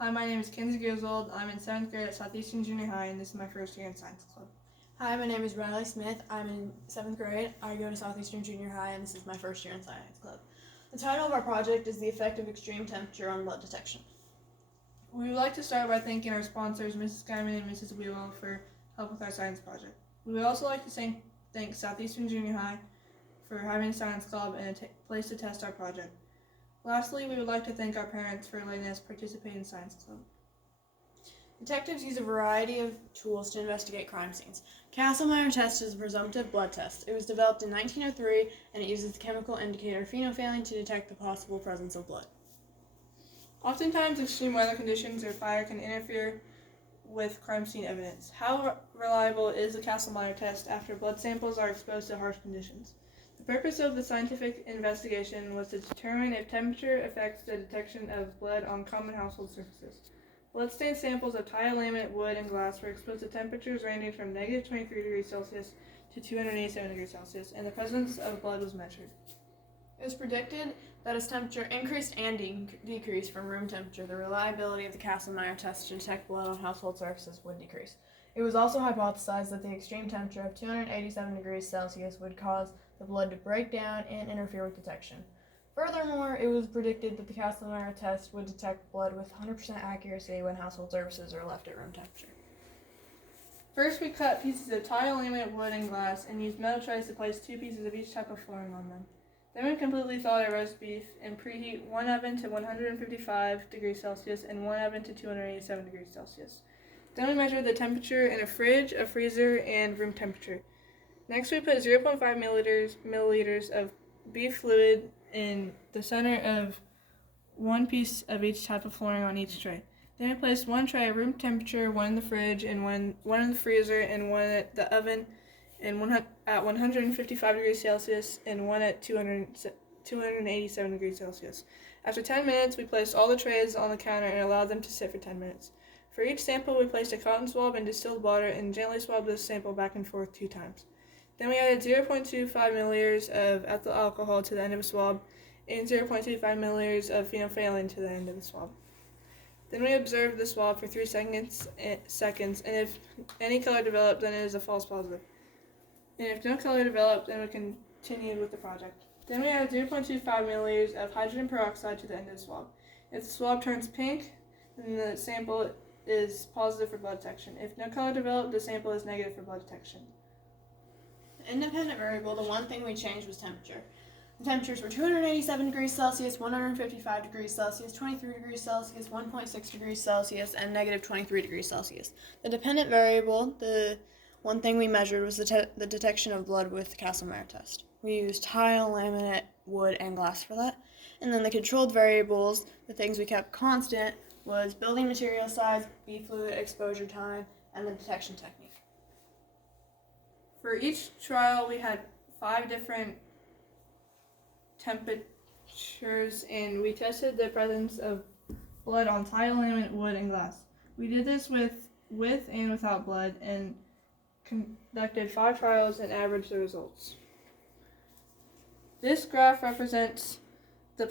Hi, my name is Kenzie Griswold. I'm in 7th grade at Southeastern Junior High, and this is my first year in Science Club. Hi, my name is Riley Smith. I'm in 7th grade. I go to Southeastern Junior High, and this is my first year in Science Club. The title of our project is The Effect of Extreme Temperature on Blood Detection. We would like to start by thanking our sponsors, Mrs. Guyman and Mrs. Whewell, for help with our science project. We would also like to thank Southeastern Junior High for having a Science Club and a place to test our project. Lastly, we would like to thank our parents for letting us participate in Science Club. Detectives use a variety of tools to investigate crime scenes. Kastle-Meyer test is a presumptive blood test. It was developed in 1903, and it uses the chemical indicator phenolphthalein to detect the possible presence of blood. Oftentimes, extreme weather conditions or fire can interfere with crime scene evidence. How reliable is the Kastle-Meyer test after blood samples are exposed to harsh conditions? The purpose of the scientific investigation was to determine if temperature affects the detection of blood on common household surfaces. Blood-stained samples of tile, laminate, wood, and glass were exposed to temperatures ranging from negative 23 degrees Celsius to 287 degrees Celsius, and the presence of blood was measured. It was predicted that as temperature increased and decreased from room temperature, the reliability of the Kastle-Meyer test to detect blood on household surfaces would decrease. It was also hypothesized that the extreme temperature of 287 degrees Celsius would cause the blood to break down and interfere with detection. Furthermore, it was predicted that the Kastle-Meyer test would detect blood with 100% accuracy when household surfaces are left at room temperature. First, we cut pieces of tile, laminate, wood, and glass, and used metal trays to place 2 pieces of each type of flooring on them. Then we completely thawed our roast beef and preheat one oven to 155 degrees Celsius and one oven to 287 degrees Celsius. Then we measured the temperature in a fridge, a freezer, and room temperature. Next, we put 0.5 milliliters of beef fluid in the center of 1 piece of each type of flooring on each tray. Then we placed 1 tray at room temperature, 1 in the fridge, and one in the freezer, and 1 at the oven, and 1 at 155 degrees Celsius, and 1 at 287 degrees Celsius. After 10 minutes, we placed all the trays on the counter and allowed them to sit for 10 minutes. For each sample, we placed a cotton swab in distilled water and gently swabbed the sample back and forth 2 times. Then we added 0.25 milliliters of ethyl alcohol to the end of the swab and 0.25 milliliters of phenolphthalein to the end of the swab. Then we observed the swab for 3 seconds, and if any color developed, then it is a false positive. And if no color developed, then we continued with the project. Then we added 0.25 milliliters of hydrogen peroxide to the end of the swab. If the swab turns pink, then the sample is positive for blood detection. If no color developed, the sample is negative for blood detection. The independent variable, the one thing we changed, was temperature. The temperatures were 287 degrees Celsius, 155 degrees Celsius, 23 degrees Celsius, 1.6 degrees Celsius, and negative 23 degrees Celsius. The dependent variable, the one thing we measured, was the detection of blood with the Kastle-Meyer test. We used tile, laminate, wood, and glass for that. And then the controlled variables, the things we kept constant, was building material size, beef fluid exposure time, and the detection technique. For each trial, we had 5 different temperatures, and we tested the presence of blood on tile, laminate, wood, and glass. We did this with and without blood, and conducted 5 trials and averaged the results. This graph represents the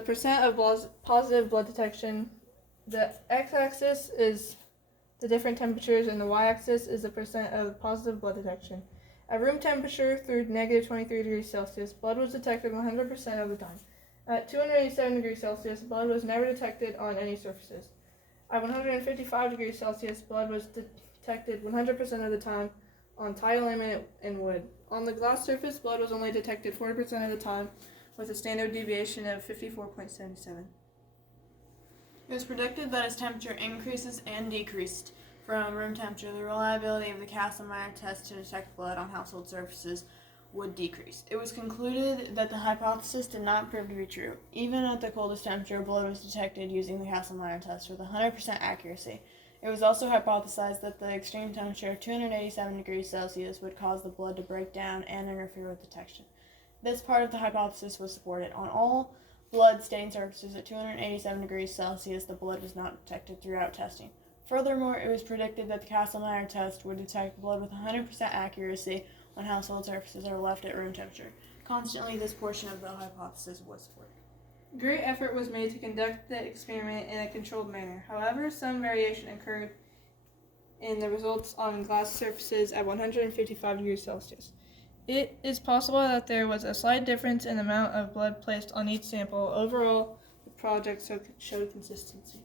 percent of positive blood detection. The x-axis is the different temperatures, and the y-axis is the percent of positive blood detection. At room temperature through negative 23 degrees Celsius, blood was detected 100% of the time. At 287 degrees Celsius, blood was never detected on any surfaces. At 155 degrees Celsius, blood was detected 100% of the time on tile, laminate, and wood. On the glass surface, blood was only detected 40% of the time, with a standard deviation of 54.77. It was predicted that as temperature increases and decreased from room temperature, the reliability of the Kastle-Meyer test to detect blood on household surfaces would decrease. It was concluded that the hypothesis did not prove to be true. Even at the coldest temperature, blood was detected using the Kastle-Meyer test with 100% accuracy. It was also hypothesized that the extreme temperature of 287 degrees Celsius would cause the blood to break down and interfere with detection. This part of the hypothesis was supported. On all blood-stained surfaces at 287 degrees Celsius, the blood was not detected throughout testing. Furthermore, it was predicted that the Kastle-Meyer test would detect blood with 100% accuracy when household surfaces are left at room temperature. Constantly, this portion of the hypothesis was supported. Great effort was made to conduct the experiment in a controlled manner. However, some variation occurred in the results on glass surfaces at 155 degrees Celsius. It is possible that there was a slight difference in the amount of blood placed on each sample. Overall, the project showed consistency.